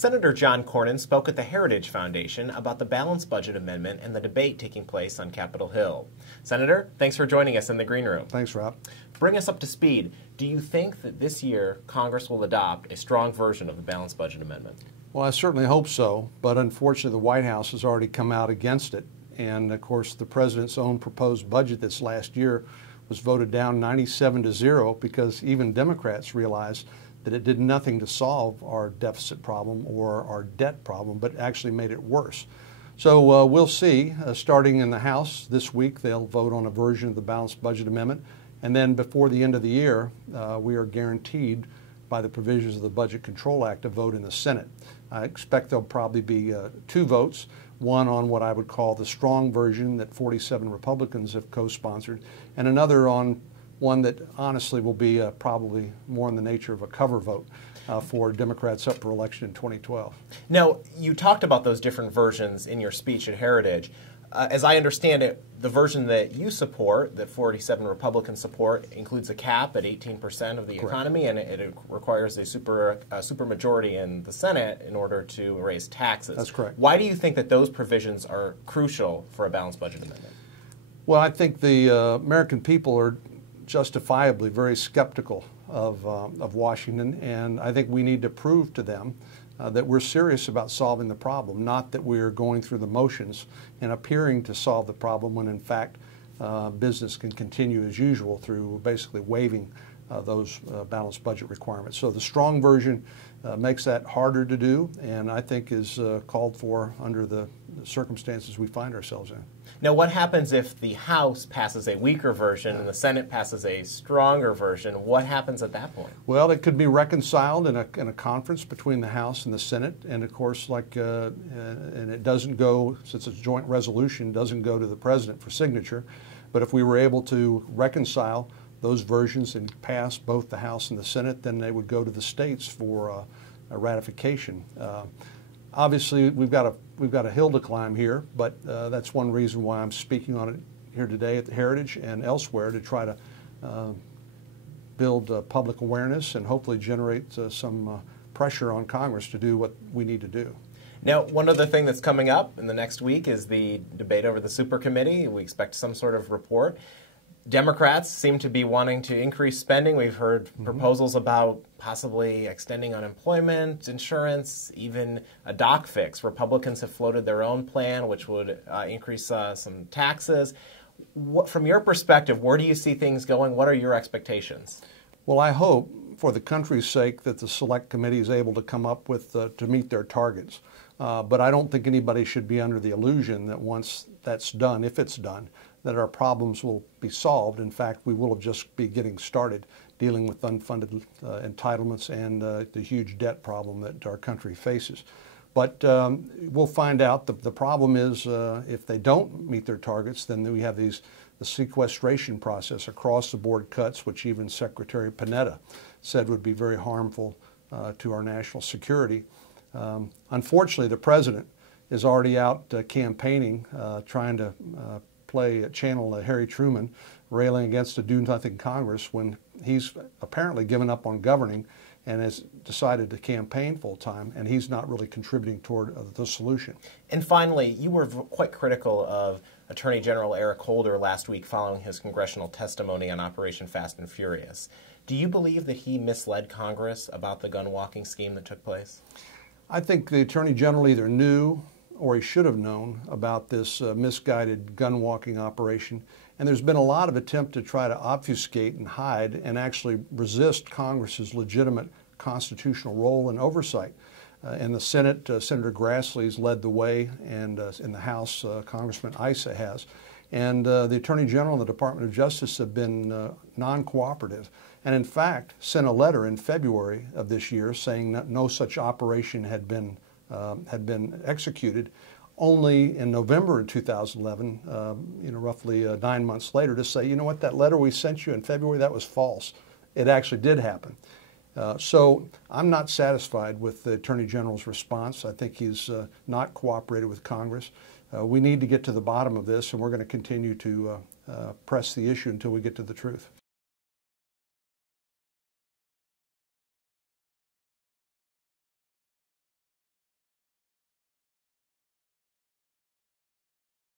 Senator John Cornyn spoke at the Heritage Foundation about the balanced budget amendment and the debate taking place on Capitol Hill. Senator, thanks for joining us in the Green Room. Thanks, Rob. Bring us up to speed. Do you think that this year Congress will adopt a strong version of the balanced budget amendment? Well, I certainly hope so, but unfortunately the White House has already come out against it. And of course the President's own proposed budget this last year was voted down 97-0 because even Democrats realized that it did nothing to solve our deficit problem or our debt problem, but actually made it worse. So we'll see. Starting in the House this week, they'll vote on a version of the balanced budget amendment. And then before the end of the year, we are guaranteed by the provisions of the Budget Control Act to vote in the Senate. I expect there'll probably be two votes, one on what I would call the strong version that 47 Republicans have co-sponsored, and another on one that honestly will be probably more in the nature of a cover vote for Democrats up for election in 2012. Now, you talked about those different versions in your speech at Heritage. As I understand it, the version that you support, that 47 Republicans support, includes a cap at 18% of the economy, and it requires a supermajority in the Senate in order to raise taxes. That's correct. Why do you think that those provisions are crucial for a balanced budget amendment? Well, I think the American people are justifiably very skeptical of Washington, and I think we need to prove to them that we're serious about solving the problem, not that we're going through the motions and appearing to solve the problem when in fact business can continue as usual through basically waiving those balanced budget requirements. So the strong version makes that harder to do, and I think is called for under the circumstances we find ourselves in. Now, what happens if the House passes a weaker version and the Senate passes a stronger version? What happens at that point? Well, it could be reconciled in a conference between the House and the Senate, and of course, and it doesn't go, since it's a joint resolution, doesn't go to the President for signature. But if we were able to reconcile those versions and pass both the House and the Senate, then they would go to the states for a ratification. Obviously, we've got a hill to climb here, but that's one reason why I'm speaking on it here today at the Heritage and elsewhere, to try to build public awareness and hopefully generate some pressure on Congress to do what we need to do. Now, one other thing that's coming up in the next week is the debate over the Supercommittee. We expect some sort of report. Democrats seem to be wanting to increase spending. We've heard proposals about possibly extending unemployment insurance, even a doc fix. Republicans have floated their own plan, which would increase some taxes. From your perspective, where do you see things going? What are your expectations? Well, I hope, for the country's sake, that the Select Committee is able to come up with, to meet their targets. But I don't think anybody should be under the illusion that once that's done, if it's done, that our problems will be solved. In fact, we will just be getting started dealing with unfunded entitlements and the huge debt problem that our country faces. But we'll find out. The problem is if they don't meet their targets, then we have the sequestration process, across-the-board cuts, which even Secretary Panetta said would be very harmful to our national security. Unfortunately, the President is already out campaigning, trying to channel Harry Truman, railing against a do-nothing Congress when he's apparently given up on governing and has decided to campaign full-time, and he's not really contributing toward the solution. And finally, you were quite critical of Attorney General Eric Holder last week following his congressional testimony on Operation Fast and Furious. Do you believe that he misled Congress about the gun-walking scheme that took place? I think the Attorney General either knew or he should have known about this misguided gun-walking operation. And there's been a lot of attempt to try to obfuscate and hide and actually resist Congress's legitimate constitutional role and oversight. In the Senate, Senator Grassley's led the way, and in the House, Congressman Issa has. And the Attorney General and the Department of Justice have been non-cooperative, and in fact sent a letter in February of this year saying that no such operation had been executed. Only in November of 2011, roughly 9 months later, to say, you know what, that letter we sent you in February, that was false. It actually did happen. So I'm not satisfied with the Attorney General's response. I think he's not cooperated with Congress. We need to get to the bottom of this, and we're going to continue to press the issue until we get to the truth.